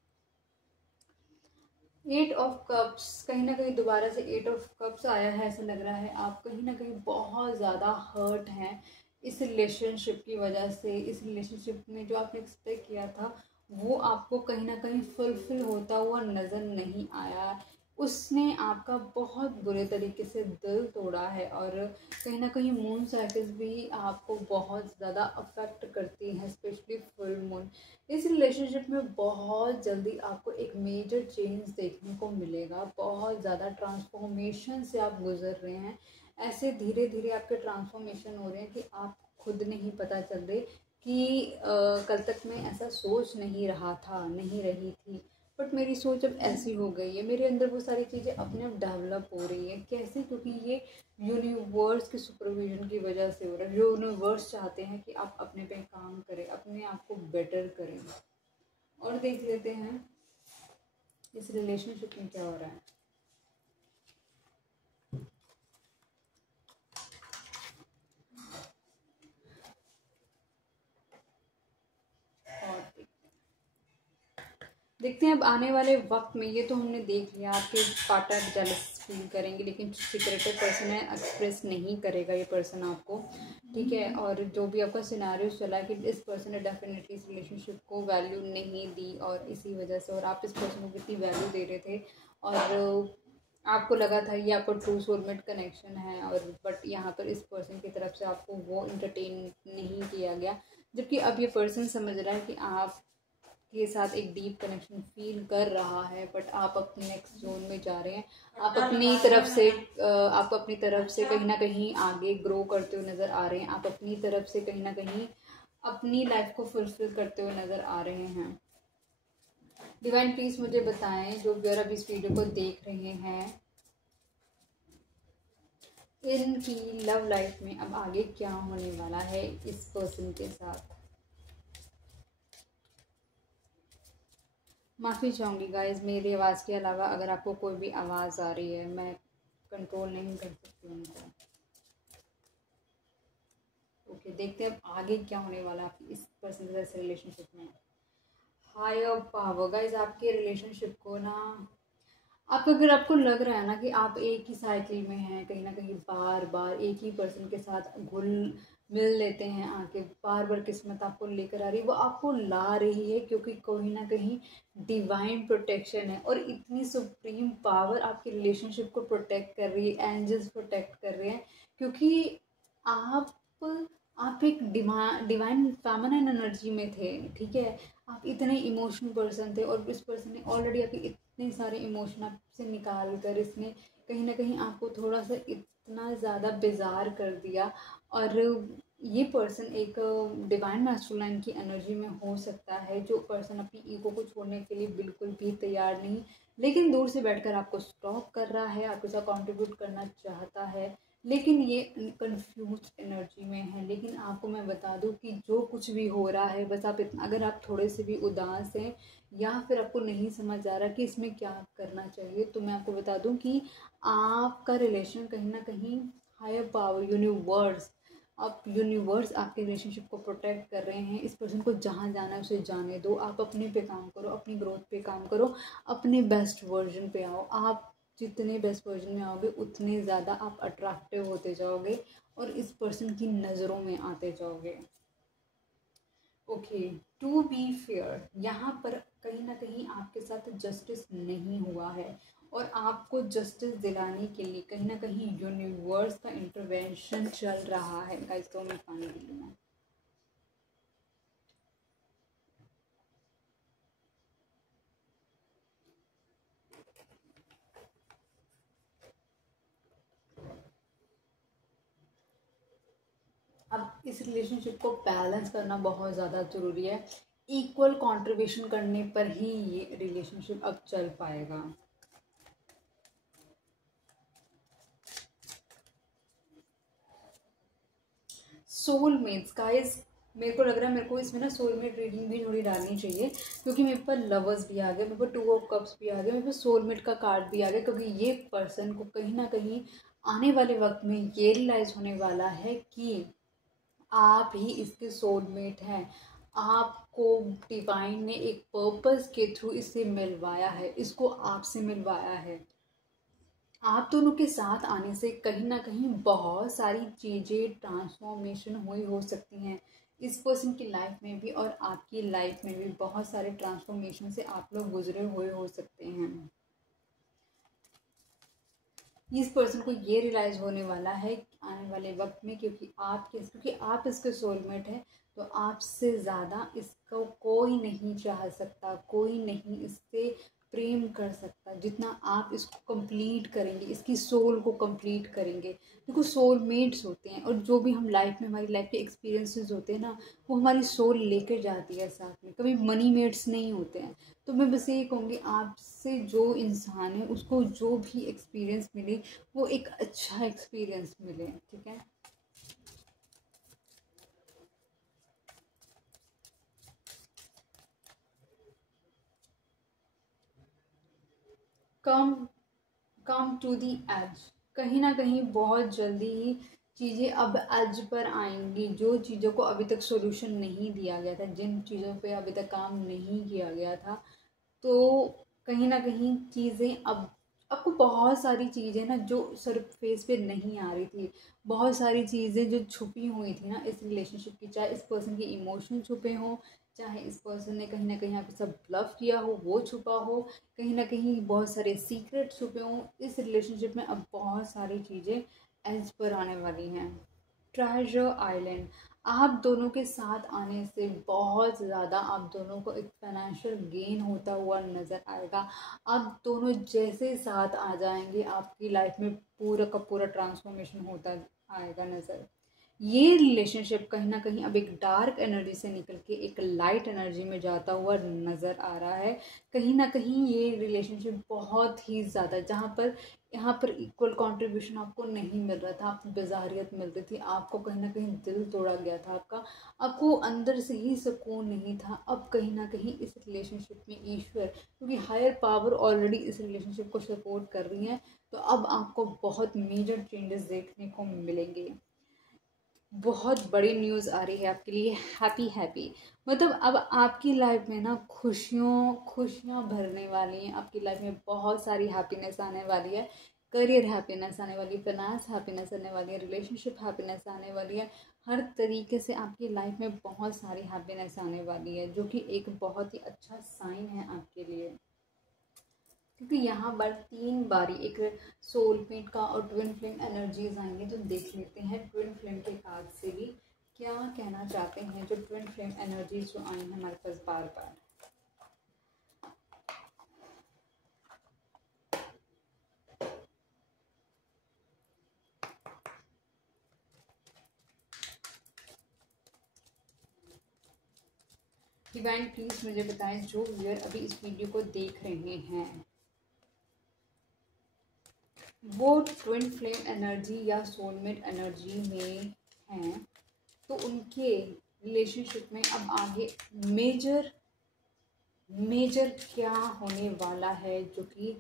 एट ऑफ कप्स, कहीं ना कहीं दोबारा से एट ऑफ कप्स आया है, ऐसा लग रहा है आप कहीं ना कहीं बहुत ज़्यादा हर्ट हैं इस रिलेशनशिप की वजह से। इस रिलेशनशिप में जो आपने एक्सपेक्ट किया था वो आपको कहीं ना कहीं फुलफिल होता हुआ नज़र नहीं आया। उसने आपका बहुत बुरे तरीके से दिल तोड़ा है, और कहीं ना कहीं मून साइकिल्स भी आपको बहुत ज़्यादा अफेक्ट करती हैं, स्पेशली फुल मून। इस रिलेशनशिप में बहुत जल्दी आपको एक मेजर चेंज देखने को मिलेगा, बहुत ज़्यादा ट्रांसफॉर्मेशन से आप गुजर रहे हैं। ऐसे धीरे धीरे आपके ट्रांसफॉर्मेशन हो रहे हैं कि आप खुद नहीं पता चल रहे कि कल तक मैं ऐसा सोच नहीं रहा था, नहीं रही थी, बट मेरी सोच अब ऐसी हो गई है, मेरे अंदर वो सारी चीज़ें अपने आप डेवलप हो रही हैं। कैसे? क्योंकि ये यूनिवर्स के सुपरविजन की वजह से हो रहा है। यूनिवर्स चाहते हैं कि आप अपने पे काम करें, अपने आप को बेटर करें। और देख लेते हैं इस रिलेशनशिप में क्या हो रहा है। देखते हैं अब आने वाले वक्त में। ये तो हमने देख लिया, आपके पार्टनर जेलस फील करेंगे, लेकिन सिक्रेटिव पर्सन है, एक्सप्रेस नहीं करेगा ये पर्सन आपको, ठीक है। और जो भी आपका सिनारियो चला कि इस पर्सन ने डेफिनेटली इस रिलेशनशिप को वैल्यू नहीं दी और इसी वजह से, और आप इस पर्सन को कितनी वैल्यू दे रहे थे और आपको लगा था ये आपको ट्रू सोलमेट कनेक्शन है, और बट यहाँ पर इस पर्सन की तरफ से आपको वो इंटरटेन नहीं किया गया। जबकि अब ये पर्सन समझ रहा है कि आप के साथ एक डीप कनेक्शन फील कर रहा है, बट आप अपने नेक्स्ट जोन में जा रहे हैं। आप अपनी तरफ से आप अपनी तरफ से कहीं ना कहीं आगे ग्रो करते हुए नज़र आ रहे हैं। आप अपनी तरफ से कहीं ना कहीं अपनी लाइफ को फुलफिल करते हुए नज़र आ रहे हैं। डिवाइन प्लीज मुझे बताएं, जो व्यूअर अभी इस वीडियो को देख रहे हैं, इनकी लव लाइफ में अब आगे क्या होने वाला है इस पर्सन के साथ। माफ़ी चाहूँगी गाइज, मेरी आवाज़ के अलावा अगर आपको कोई भी आवाज़ आ रही है, मैं कंट्रोल नहीं कर सकती उनको। ओके, देखते हैं अब आगे क्या होने वाला है इस पर्सन के साथ रिलेशनशिप में। हायर पावर गाइज, आपके रिलेशनशिप को ना, आप अगर आपको लग रहा है ना कि आप एक ही साइकिल में हैं, कहीं ना कहीं बार बार एक ही पर्सन के साथ घुल मिल लेते हैं आके, बार बार किस्मत आपको लेकर आ रही है, वो आपको ला रही है, क्योंकि कहीं ना कहीं डिवाइन प्रोटेक्शन है और इतनी सुप्रीम पावर आपके रिलेशनशिप को प्रोटेक्ट कर रही है, एंजल्स प्रोटेक्ट कर रहे हैं, क्योंकि आप आप एक डिवाइन फेमिनिन एनर्जी में थे, ठीक है। आप इतने इमोशनल पर्सन थे और इस पर्सन ने ऑलरेडी आपके इतने सारे इमोशन आपसे निकाल कर इसने कहीं ना कहीं आपको थोड़ा सा इतना ज़्यादा बेजार कर दिया। और ये पर्सन एक डिवाइन मैस्कुलाइन की एनर्जी में हो सकता है, जो पर्सन अपनी ईगो को छोड़ने के लिए बिल्कुल भी तैयार नहीं, लेकिन दूर से बैठकर आपको स्टॉप कर रहा है, आपके साथ कंट्रीब्यूट करना चाहता है, लेकिन ये कंफ्यूज एनर्जी में है। लेकिन आपको मैं बता दूं कि जो कुछ भी हो रहा है, बस आप इतना, अगर आप थोड़े से भी उदास हैं या फिर आपको नहीं समझ आ रहा कि इसमें क्या करना चाहिए, तो मैं आपको बता दूं कि आपका रिलेशन कहीं ना कहीं हायर पावर यूनिवर्स, आप यूनिवर्स आपके रिलेशनशिप को प्रोटेक्ट कर रहे हैं। इस पर्सन को जहाँ जाना है उसे जाने दो, आप अपने पे काम करो, अपनी ग्रोथ पे काम करो, अपने बेस्ट वर्जन पे आओ। आप जितने बेस्ट वर्जन में आओगे उतने ज़्यादा आप अट्रैक्टिव होते जाओगे और इस पर्सन की नज़रों में आते जाओगे। ओके, टू बी फेयर, यहाँ पर कहीं ना कहीं आपके साथ जस्टिस नहीं हुआ है और आपको जस्टिस दिलाने के लिए कहीं ना कहीं यूनिवर्स का इंटरवेंशन चल रहा है। गाइस, तो मैं पानी पी लूँगा। अब इस रिलेशनशिप को बैलेंस करना बहुत ज़्यादा ज़रूरी है। इक्वल कंट्रीब्यूशन करने पर ही ये रिलेशनशिप अब चल पाएगा। सोलमेट्स गाइस, मेरे को लग रहा है मेरे को इसमें ना सोलमेट रीडिंग भी थोड़ी डालनी चाहिए, क्योंकि मेरे पर लवर्स भी आ गए, मेरे पर 2 ऑफ कप्स भी आ गए, मेरे पर सोलमेट का कार्ड भी आ गया, क्योंकि ये पर्सन को कहीं ना कहीं आने वाले वक्त में ये रियलाइज होने वाला है कि आप ही इसके सोलमेट हैं। आपको डिवाइन ने एक पर्पस के थ्रू इससे मिलवाया है, इसको आपसे मिलवाया है। आप दोनों के साथ आने से कहीं ना कहीं बहुत सारी चीज़ें ट्रांसफॉर्मेशन हुई हो सकती हैं इस पर्सन की लाइफ में भी, और आपकी लाइफ में भी बहुत सारे ट्रांसफॉर्मेशन से आप लोग गुजरे हुए हो सकते हैं। इस पर्सन को ये रियलाइज होने वाला है आने वाले वक्त में, क्योंकि आप इसके सोलमेट हैं, तो आपसे ज़्यादा इसको कोई नहीं चाह सकता, कोई नहीं इससे प्रेम कर सकता जितना आप इसको कंप्लीट करेंगे, इसकी सोल को कंप्लीट करेंगे। देखो, सोलमेट्स होते हैं, और जो भी हम लाइफ में हमारी लाइफ के एक्सपीरियंसेस होते हैं ना, वो हमारी सोल लेकर जाती है साथ में, कभी मनी मेट्स नहीं होते हैं। तो मैं बस यही कहूँगी, आपसे जो इंसान है उसको जो भी एक्सपीरियंस मिले वो एक अच्छा एक्सपीरियंस मिले, ठीक है। कम कम टू दी एज, कहीं ना कहीं बहुत जल्दी ही चीज़ें अब एज पर आएंगी। जो चीज़ों को अभी तक सॉल्यूशन नहीं दिया गया था, जिन चीज़ों पे अभी तक काम नहीं किया गया था, तो कहीं ना कहीं चीज़ें अब आपको बहुत सारी चीज़ें ना जो सरफेस पे नहीं आ रही थी, बहुत सारी चीज़ें जो छुपी हुई थी ना इस रिलेशनशिप की, चाहे इस पर्सन के इमोशन छुपे हों, चाहे इस पर्सन ने कहीं ना कहीं आपके साथ ब्लफ किया हो वो छुपा हो, कहीं ना कहीं बहुत सारे सीक्रेट छुपे हों, इस रिलेशनशिप में अब बहुत सारी चीज़ें एज पर आने वाली हैं। ट्रेजर आइलैंड, आप दोनों के साथ आने से बहुत ज़्यादा आप दोनों को एक फाइनेंशियल गेन होता हुआ नज़र आएगा। आप दोनों जैसे साथ आ जाएंगे आपकी लाइफ में पूरा का पूरा ट्रांसफॉर्मेशन होता आएगा नज़र। ये रिलेशनशिप कहीं ना कहीं अब एक डार्क एनर्जी से निकल के एक लाइट एनर्जी में जाता हुआ नज़र आ रहा है। कहीं ना कहीं ये रिलेशनशिप बहुत ही ज़्यादा, जहाँ पर यहाँ पर इक्वल कंट्रीब्यूशन आपको नहीं मिल रहा था, आपको बेजारियत मिल रही थी, आपको कहीं ना कहीं दिल तोड़ा गया था आपका, आपको अंदर से ही सुकून नहीं था। अब कहीं ना कहीं इस रिलेशनशिप में ईश्वर, क्योंकि हायर पावर ऑलरेडी इस रिलेशनशिप को सपोर्ट कर रही है, तो अब आपको बहुत मेजर चेंजेस देखने को मिलेंगे। बहुत बड़ी न्यूज़ आ रही है आपके लिए, हैप्पी हैप्पी, मतलब अब आपकी लाइफ में ना खुशियों खुशियाँ भरने वाली हैं, आपकी लाइफ में बहुत सारी हैप्पीनेस आने वाली है, करियर हैप्पीनेस आने वाली है, फाइनेंस हैप्पीनेस आने वाली है, रिलेशनशिप हैप्पीनेस आने वाली है, हर तरीके से आपकी लाइफ में बहुत सारी हैप्पीनेस आने वाली है, जो कि एक बहुत ही अच्छा साइन है आपके लिए। क्योंकि यहाँ पर 3 बारी एक सोलमेट का और ट्विन फ्लेम एनर्जीज आएंगे, तो देख लेते हैं ट्विन फ्लेम के कार्ड से भी क्या कहना चाहते हैं जो ट्विन फ्लेम एनर्जीज जो आई हैं हमारे पास बार बार। डिवाइन प्लीज मुझे बताएं जो व्यूअर अभी इस वीडियो को देख रहे हैं वो ट्विन फ्लेम एनर्जी या सोलमेट एनर्जी में हैं, तो उनके रिलेशनशिप में अब आगे मेजर मेजर क्या होने वाला है, जो कि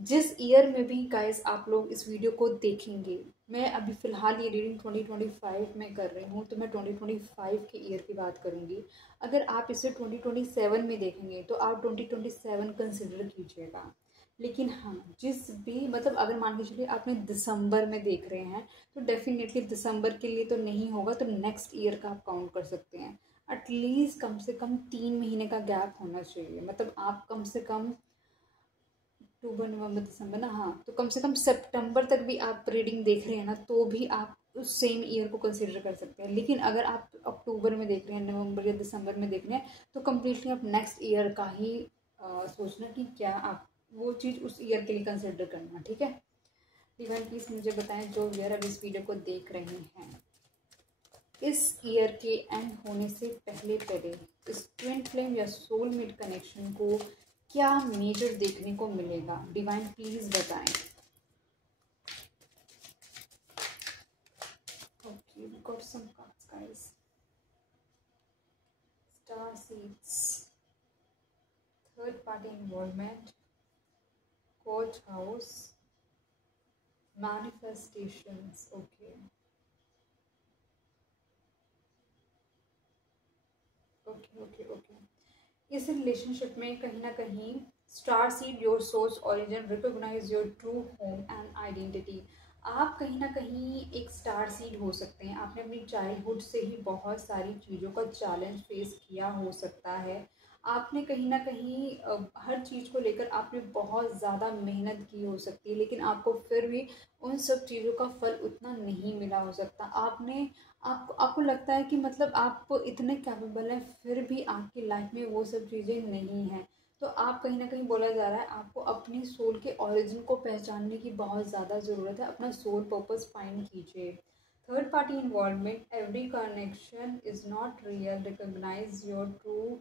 जिस ईयर में भी गाइस आप लोग इस वीडियो को देखेंगे, मैं अभी फ़िलहाल ये रीडिंग 2025 में कर रही हूँ, तो मैं 2025 के ईयर की बात करूँगी। अगर आप इसे 2027 में देखेंगे तो आप 2027 कंसिडर कीजिएगा। लेकिन हाँ, जिस भी मतलब अगर मान के चलिए आपने दिसंबर में देख रहे हैं, तो डेफिनेटली दिसंबर के लिए तो नहीं होगा, तो नेक्स्ट ईयर का आप काउंट कर सकते हैं। एटलीस्ट कम से कम 3 महीने का गैप होना चाहिए, मतलब आप कम से कम अक्टूबर नवंबर दिसंबर ना, हाँ, तो कम से कम सितंबर तक भी आप रीडिंग देख रहे हैं ना, तो भी आप उस सेम ईयर को कंसिडर कर सकते हैं। लेकिन अगर आप अक्टूबर में देख रहे हैं, नवंबर या दिसंबर में देख रहे हैं, तो कम्प्लीटली आप नेक्स्ट ईयर का ही सोचना कि क्या आप वो चीज़ उस ईयर के लिए कंसिडर करना, ठीक है। डिवाइन प्लीज मुझे बताएं जो ईयर अब इस वीडियो को देख रहे हैं, इस ईयर के एंड होने से पहले पहले इस ट्विन फ्लेम या सोलमेट कनेक्शन को क्या मेजर देखने को मिलेगा, डिवाइन प्लीज बताएं। Okay, we got some cards guys. Star seeds, third party involvement, court house, manifestations. Okay okay okay okay, इस रिलेशनशिप में कहीं ना कहीं star seed your source origin, recognise your true home and identity. आप कहीं ना कहीं एक स्टार सीड हो सकते हैं, आपने अपनी चाइल्डहुड से ही बहुत सारी चीज़ों का चैलेंज फेस किया हो सकता है, आपने कहीं ना कहीं हर चीज़ को लेकर आपने बहुत ज़्यादा मेहनत की हो सकती है, लेकिन आपको फिर भी उन सब चीज़ों का फल उतना नहीं मिला हो सकता। आपने आपको आपको लगता है कि मतलब आप इतने कैपेबल हैं, फिर भी आपकी लाइफ में वो सब चीज़ें नहीं हैं, तो आप कहीं ना कहीं बोला जा रहा है आपको अपनी सोल के ओरिजिन को पहचानने की बहुत ज़्यादा ज़रूरत है, अपना सोल पर्पस फाइंड कीजिए। Third party involvement, every connection is not real, recognise your true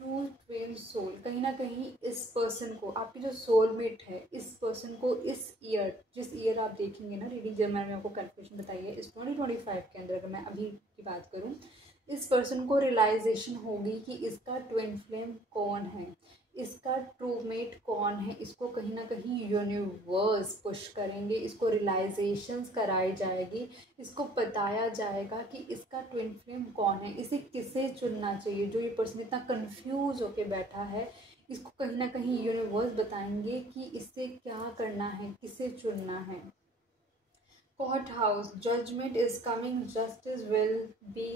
true twin soul. कहीं ना कहीं इस पर्सन को, आपकी जो सोलमेट है, इस पर्सन को इस ईयर, जिस ईयर आप देखेंगे ना रीडिंग, जब मैंने आपको कैलकुलेशन बताई है, इस 2025 के अंदर अगर मैं अभी की बात करूँ, इस पर्सन को रियलाइजेशन होगी कि इसका ट्विन फ्लेम कौन है, इसका ट्रूमेट कौन है, इसको कहीं ना कहीं यूनिवर्स पुश करेंगे, इसको रियलाइजेशंस कराई जाएगी, इसको बताया जाएगा कि इसका ट्विन फ्लेम कौन है, इसे किसे चुनना चाहिए। जो ये पर्सन इतना कंफ्यूज होके बैठा है, इसको कहीं ना कहीं यूनिवर्स बताएंगे कि इससे क्या करना है, किसे चुनना है। Court house, judgment is coming, justice will be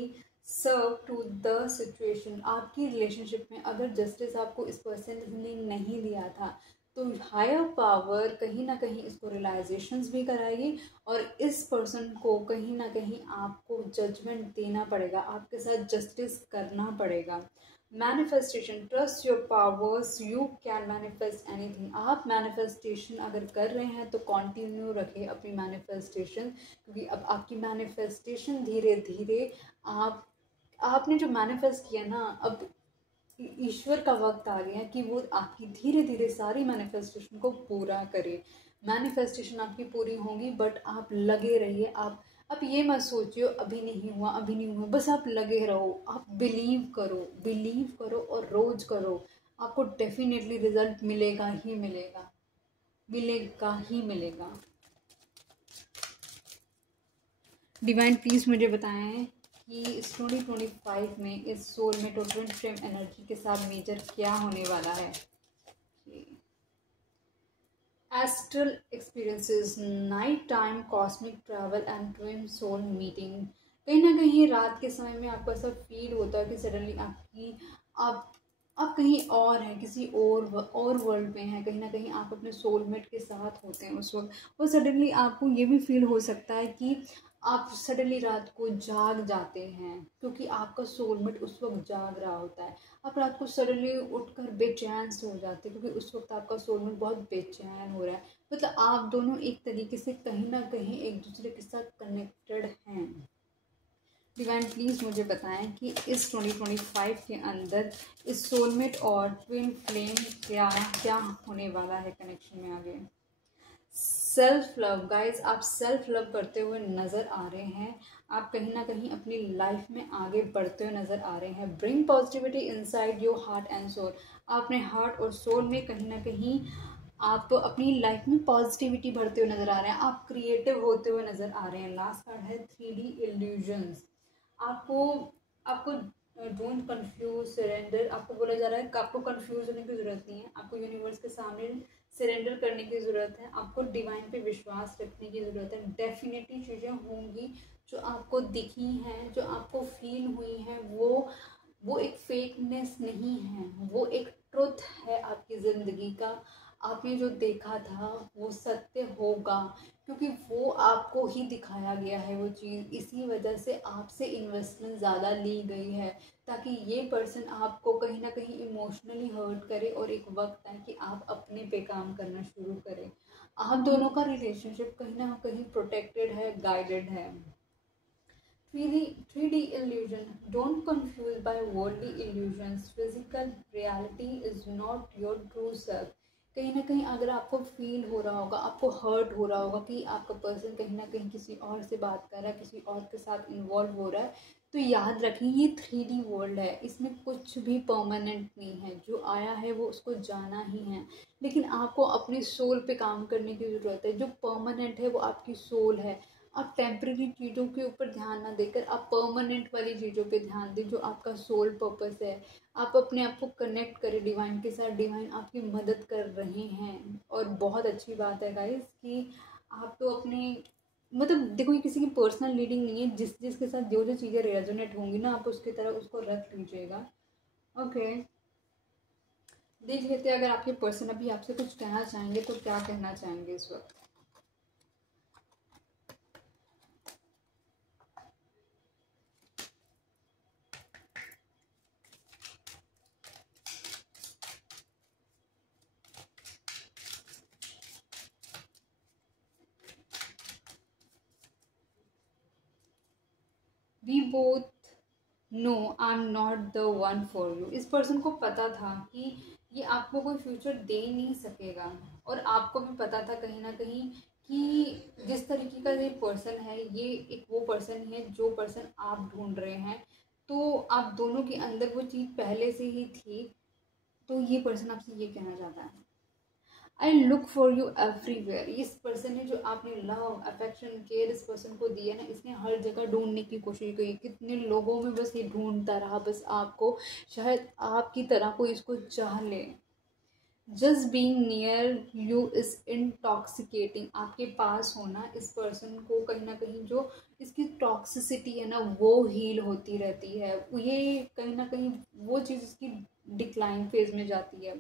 served to the situation। आपकी रिलेशनशिप में अगर जस्टिस आपको इस पर्सन ने नहीं दिया था तो हायर पावर कहीं ना कहीं इसको रियलाइजेशंस भी कराएगी और इस पर्सन को कहीं ना कहीं आपको जजमेंट देना पड़ेगा, आपके साथ जस्टिस करना पड़ेगा। Manifestation, trust your powers, you can manifest anything. आप मैनिफेस्टेशन अगर कर रहे हैं तो कंटिन्यू रखें अपनी मैनिफेस्टेशन, क्योंकि अब आपकी मैनिफेस्टेशन धीरे धीरे आपने जो मैनिफेस्ट किया ना, अब ईश्वर का वक्त आ गया कि वो आपकी धीरे धीरे सारी मैनिफेस्टेशन को पूरा करे। मैनिफेस्टेशन आपकी पूरी होंगी, बट आप लगे रहिए। आप ये मत सोचिए अभी नहीं हुआ, अभी नहीं हुआ, बस आप लगे रहो, आप बिलीव करो और रोज करो। आपको डेफिनेटली रिजल्ट मिलेगा ही मिलेगा, मिलेगा ही मिलेगा। डिवाइन प्लीज मुझे बताएं कि इस 2025 में इस सोलमेट और ट्विन फ्लेम एनर्जी के साथ मेजर क्या होने वाला है। Astral experiences, night time cosmic travel and twin soul meeting. कहीं ना कहीं रात के समय में आपको ऐसा फील होता है कि सडनली आप कहीं और हैं, किसी और वर्ल्ड में हैं, कहीं ना कहीं आप अपने सोलमेट के साथ होते हैं उस वक्त। और सडनली आपको ये भी फील हो सकता है कि आप सडनली रात को जाग जाते हैं, क्योंकि आपका सोलमेट उस वक्त जाग रहा होता है। आप रात को सडनली उठकर बेचैन से हो जाते हैं, क्योंकि उस वक्त आपका सोलमेट बहुत बेचैन हो रहा है। मतलब आप दोनों एक तरीके से कहीं ना कहीं एक दूसरे के साथ कनेक्टेड हैं। डिवाइन प्लीज़ मुझे बताएं कि इस 2025 के अंदर इस सोलमेट और ट्विन फ्लेम क्या क्या होने वाला है कनेक्शन में आगे। सेल्फ लव, गाइज आप सेल्फ लव करते हुए नज़र आ रहे हैं। आप कहीं ना कहीं अपनी लाइफ में आगे बढ़ते हुए नज़र आ रहे हैं। Bring positivity inside your heart and soul. आपने हार्ट और सोल में कहीं ना कहीं आप अपनी लाइफ में पॉजिटिविटी भरते हुए नज़र आ रहे हैं। आप क्रिएटिव होते हुए नज़र आ रहे हैं। लास्ट कार्ड है 3D इल्यूजन्स। आपको आपको डोंट कंफ्यूज, सरेंडर। आपको बोला जा रहा है कि आपको कंफ्यूज होने की ज़रूरत नहीं है। आपको यूनिवर्स के सामने सरेंडर करने की ज़रूरत है। आपको डिवाइन पे विश्वास रखने की ज़रूरत है। डेफिनेटली चीज़ें होंगी जो आपको दिखी हैं, जो आपको फील हुई हैं, वो एक फेकनेस नहीं है, वो एक ट्रुथ है आपकी ज़िंदगी का। आपने जो देखा था वो सत्य होगा, क्योंकि वो आपको ही दिखाया गया है वो चीज़। इसी वजह से आपसे इन्वेस्टमेंट ज़्यादा ली गई है, ताकि ये पर्सन आपको कहीं ना कहीं इमोशनली हर्ट करे और एक वक्त आए कि आप अपने पे काम करना शुरू करें। आप दोनों का रिलेशनशिप कहीं ना कहीं प्रोटेक्टेड है, गाइडेड है। 3D illusion, don't confuse by worldly illusions, physical reality is not your true self। कहीं ना कहीं अगर आपको फील हो रहा होगा, आपको हर्ट हो रहा होगा कि आपका पर्सन कहीं ना कहीं किसी और से बात कर रहा है, किसी और के साथ इन्वॉल्व हो रहा है, तो याद रखिए ये 3D वर्ल्ड है, इसमें कुछ भी परमानेंट नहीं है। जो आया है वो उसको जाना ही है, लेकिन आपको अपनी सोल पे काम करने की ज़रूरत है। जो परमानेंट है वो आपकी सोल है। आप टेम्परेरी चीज़ों के ऊपर ध्यान ना देकर आप परमानेंट वाली चीज़ों पे ध्यान दें, जो आपका सोल पर्पस है। आप अपने आप को कनेक्ट करें डिवाइन के साथ। डिवाइन आपकी मदद कर रहे हैं और बहुत अच्छी बात है गाइस कि आप तो अपने मतलब देखो, ये किसी की पर्सनल रीडिंग नहीं है। जिसके साथ जो जो चीज़ें रेजोनेट होंगी ना, आप उसकी तरह उसको रख लीजिएगा। ओके, देख लेते हैं अगर आपके पर्सन अभी आपसे कुछ कहना चाहेंगे तो क्या कहना चाहेंगे इस वक्त। We both know I am not the one for you. इस पर्सन को पता था कि ये आपको कोई फ्यूचर दे नहीं सकेगा, और आपको भी पता था कहीं ना कहीं कि जिस तरीके का ये पर्सन है, ये एक वो पर्सन है जो पर्सन आप ढूंढ रहे हैं। तो आप दोनों के अंदर वो चीज़ पहले से ही थी। तो ये पर्सन आपसे ये कहना चाहता है, I look for you everywhere. इस पर्सन ने जो आपने लव, अफेक्शन, केयर इस पर्सन को दिया ना, इसने हर जगह ढूंढने की कोशिश की। कितने लोगों में बस ये ढूंढता रहा, बस आपको, शायद आपकी तरह कोई इसको चाह ले। Just being near you is intoxicating. आपके पास होना इस पर्सन को कहीं ना कहीं जो इसकी टॉक्सिसिटी है ना वो हील होती रहती है, ये कहीं ना कहीं वो चीज़ इसकी डिक्लाइन फेज में जाती है।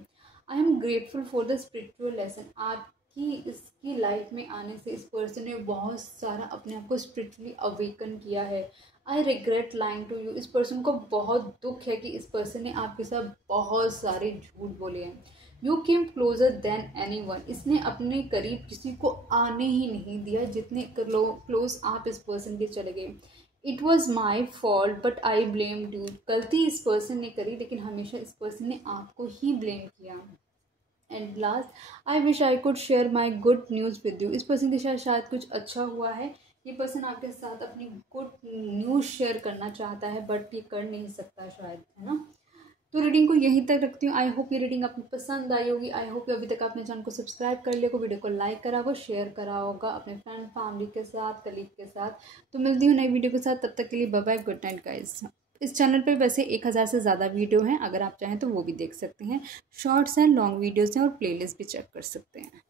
I am grateful for the spiritual lesson. आपकी इसकी लाइफ में आने से इस पर्सन ने बहुत सारा अपने आप को स्पिरिचुअली अवेकन किया है। I regret lying to you. इस पर्सन को बहुत दुख है कि इस पर्सन ने आपके साथ बहुत सारे झूठ बोले हैं। You came closure then any one. इसने अपने करीब किसी को आने ही नहीं दिया जितने क्लोज आप इस पर्सन के चले गए। It was my fault but I blame you. गलती इस पर्सन ने करी लेकिन हमेशा इस पर्सन ने आपको ही ब्लेम किया। And last, I wish I could share my good news with you. इस पर्सन के साथ शायद कुछ अच्छा हुआ है, ये पर्सन आपके साथ अपनी गुड न्यूज़ शेयर करना चाहता है बट ये कर नहीं सकता शायद, है ना। तो रीडिंग को यहीं तक रखती हूँ। आई होप ये रीडिंग आपको पसंद आई होगी। आई होप अभी तक आपने चैनल को सब्सक्राइब कर लिया होगा, वीडियो को लाइक करा होगा, शेयर करा होगा अपने फ्रेंड फैमिली के साथ, कलीग के साथ। तो मिलती हूँ नई वीडियो के साथ, तब तक के लिए bye bye, good night guys. इस चैनल पर वैसे 1000 से ज़्यादा वीडियो हैं, अगर आप चाहें तो वो भी देख सकते हैं। शॉर्ट्स हैं, लॉन्ग वीडियोज़ हैं और प्लेलिस्ट भी चेक कर सकते हैं।